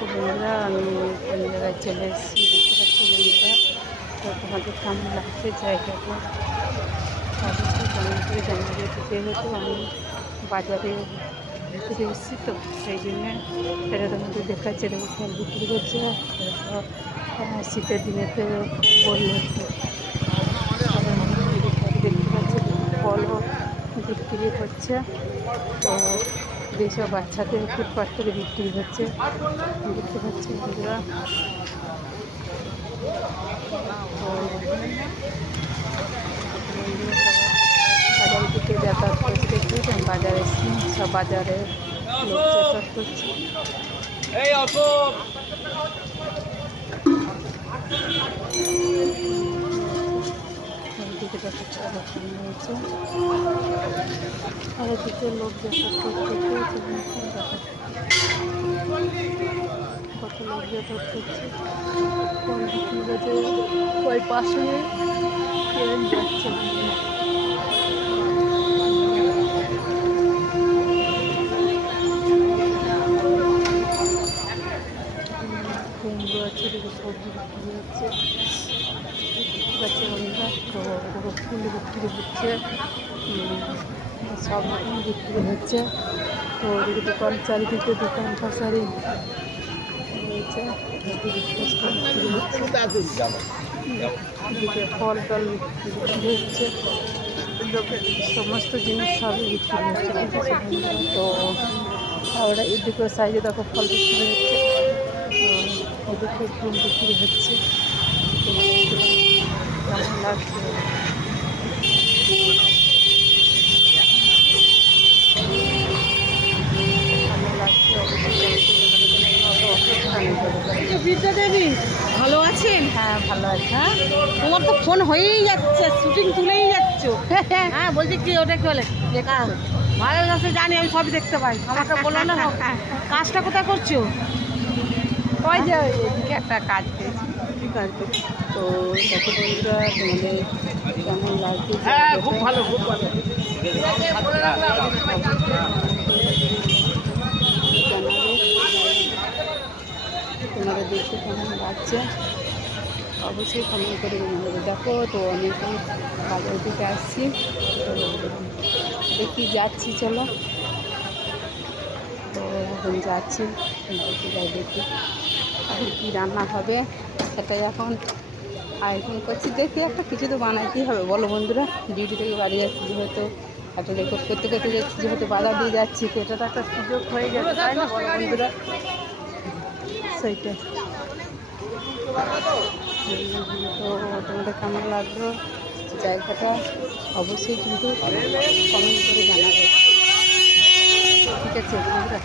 দেখো বন্ধুরা, আমি কোন জায়গায় চলে এসেছি দেখতে পাচ্ছ বন্ধুরা। তো তোমাদের কেমন লাগছে জায়গাটা অবশ্যই কমেন্ট করে জানাবে। যেহেতু আমি বাজারে ঘুরতে এসেছি তো সেই জন্য এটা তোমাদের দেখাচ্ছে। দেখো ফল বিক্রি করছে, শীতের দিনে তো বললে দেখতে পাচ্ছি ফলও বিক্রি হচ্ছে। তো যেসব বাচ্চাদের ফুটপাত করে বিক্রি হচ্ছে দেখতে পাচ্ছি বন্ধুরা। তো বাজারের দিকে যাতায়াত করছে, দেখতে বাজারে সব বাজারে লোক যাতায়াত করছে। দিকে দেখাচ্ছে হয়েছে, চারিদিকে লোক যাতায়াত করছে। কত লোক যাতায়াত করছে, ফল বিক্রি করছে, ওই পাশে ট্রেন যাচ্ছে। কুমড়ো আছে, দেখো সবজি বিক্রি হচ্ছে দেখতে পাচ্ছে বন্ধুরা। তো দেখো ফুল বিক্রি হচ্ছে, সব রকম বিক্রি হচ্ছে। তো এদিকে দোকান, চারিদিকে দোকান পাশারি রয়েছে, বিক্রি হচ্ছে। এদিকে ফল টল বিক্রি হচ্ছে, সমস্ত জিনিস সবই বিক্রি হচ্ছে ঠিক আছে বন্ধুরা। তো ওরা এদিকে সাইডে দেখো ফল বিক্রি হচ্ছে, ওদিকে ফুল বিক্রি হচ্ছে। কেমন লাগছে বিদ্যা দেবী, ভালো আছেন? হ্যাঁ ভালো আছে। হ্যাঁ, তোমার তো ফোন হয়েই যাচ্ছে, শুটিং তুলেই যাচ্ছ। হ্যাঁ বলছি কি, ওটা কি বলে ভালো যাচ্ছে, জানি আমি সবই দেখতে পাই। আমাকে বলো না কাজটা কোথায় করছো? ওই যে এদিকে একটা কাজ পেয়েছি, তো কত বন্ধুরা তোমাদের কেমন লাগছে? খুব ভালো, খুব ভালো। তোমাদের দেখতে কেমন লাগছে অবশ্যই কমেন্ট করে জানাবে। দেখো তো অনেকক্ষণ বাজার থেকে আসছি, তো দেখি যাচ্ছি, চলো। তো এখন যাচ্ছি, দেখি যাই, দেখি এখন কী রান্না হবে সেটাই এখন আয়োজন করছি। দেখি একটা কিছু তো বানাইতেই হবে, বলো বন্ধুরা। ডিউটি থেকে বাড়ি যাচ্ছি যেহেতু, একটা রেকর্ড করতে করতে যাচ্ছি যেহেতু, বাধা দিয়ে যাচ্ছি, তো এটা তো একটা সুযোগ হয়ে যাবে তাই না বলো বন্ধুরা। সেইটাই। তো তোমাদের কেমন লাগলো জায়গাটা অবশ্যই কিন্তু কমেন্ট করে জানাবে ঠিক আছে বন্ধুরা।